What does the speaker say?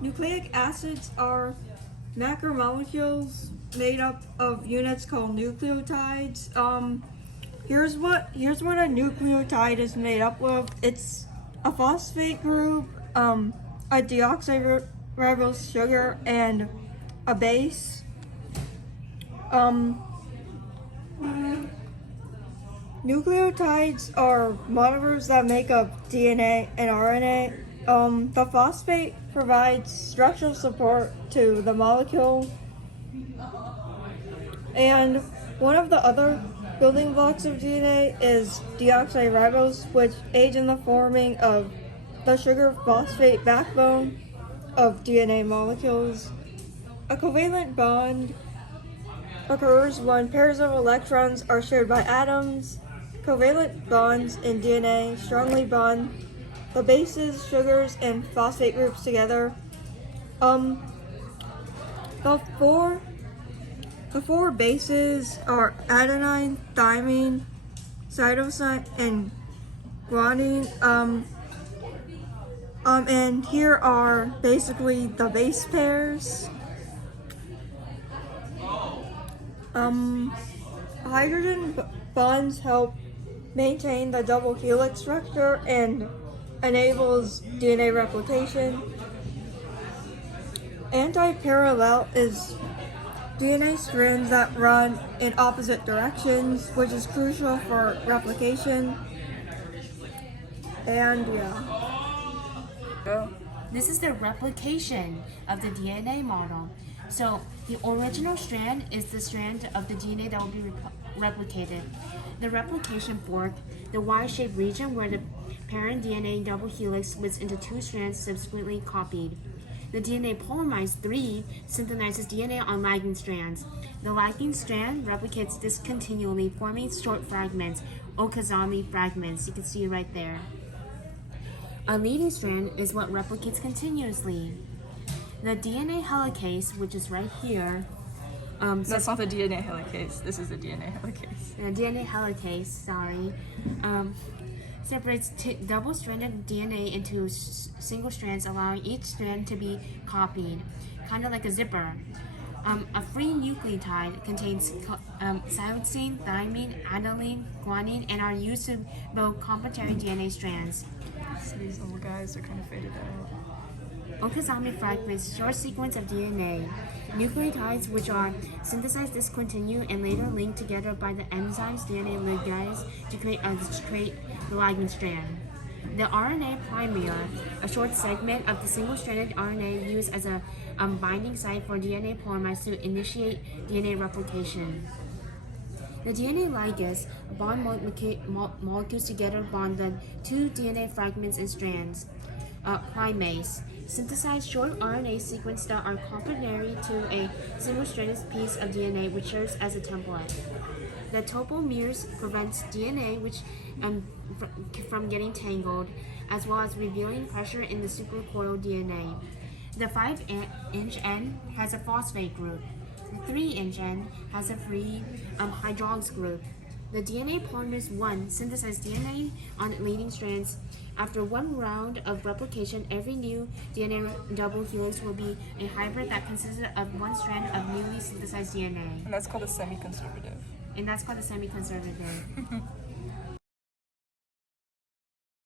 Nucleic acids are macromolecules made up of units called nucleotides. Here's what a nucleotide is made up of. It's a phosphate group, a deoxyribose sugar, and a base. Um, Nucleotides are monomers that make up DNA and RNA. The phosphate provides structural support to the molecule, and one of the other building blocks of DNA is deoxyribose, which aids in the forming of the sugar phosphate backbone of DNA molecules. A covalent bond occurs when pairs of electrons are shared by atoms. Covalent bonds in DNA strongly bond the bases, sugars, and phosphate groups together. Um, the four bases are adenine, thymine, cytosine, and guanine. And here are basically the base pairs. Hydrogen bonds help maintain the double helix structure and enables DNA replication. Anti-parallel is DNA strands that run in opposite directions, which is crucial for replication. And yeah. This is the replication of the DNA model. So the original strand is the strand of the DNA that will be replicated. The replication fork, the Y-shaped region where the parent DNA double helix splits into two strands subsequently copied. The DNA polymerase 3 synthesizes DNA on lagging strands. The lagging strand replicates discontinually, forming short fragments, Okazami fragments. You can see it right there. A leading strand is what replicates continuously. The DNA helicase, which is right here. That's not the DNA helicase. This is the DNA helicase. The DNA helicase, sorry, separates double-stranded DNA into single strands, allowing each strand to be copied, kind of like a zipper. A free nucleotide contains cytosine, thymine, adenine, guanine, and are used to build complementary DNA strands. So these little guys are kind of faded out. Okazami fragments, short sequence of DNA. Nucleotides, which are synthesized, discontinue, and later linked together by the enzymes DNA ligase to create the lagging strand. The RNA primer, a short segment of the single-stranded RNA used as a binding site for DNA polymerase to initiate DNA replication. The DNA ligase bond molecules together bond the two DNA fragments and strands. Primase synthesize short RNA sequences that are complementary to a single-stranded piece of DNA, which serves as a template. The topomeres prevents DNA from getting tangled, as well as revealing pressure in the supercoiled DNA. The 5' end has a phosphate group. The 3' end has a free hydroxyl group. The DNA polymerase 1 synthesizes DNA on leading strands. After one round of replication, every new DNA double helix will be a hybrid that consists of one strand of newly synthesized DNA. And that's called a semi-conservative. And that's called a semi-conservative.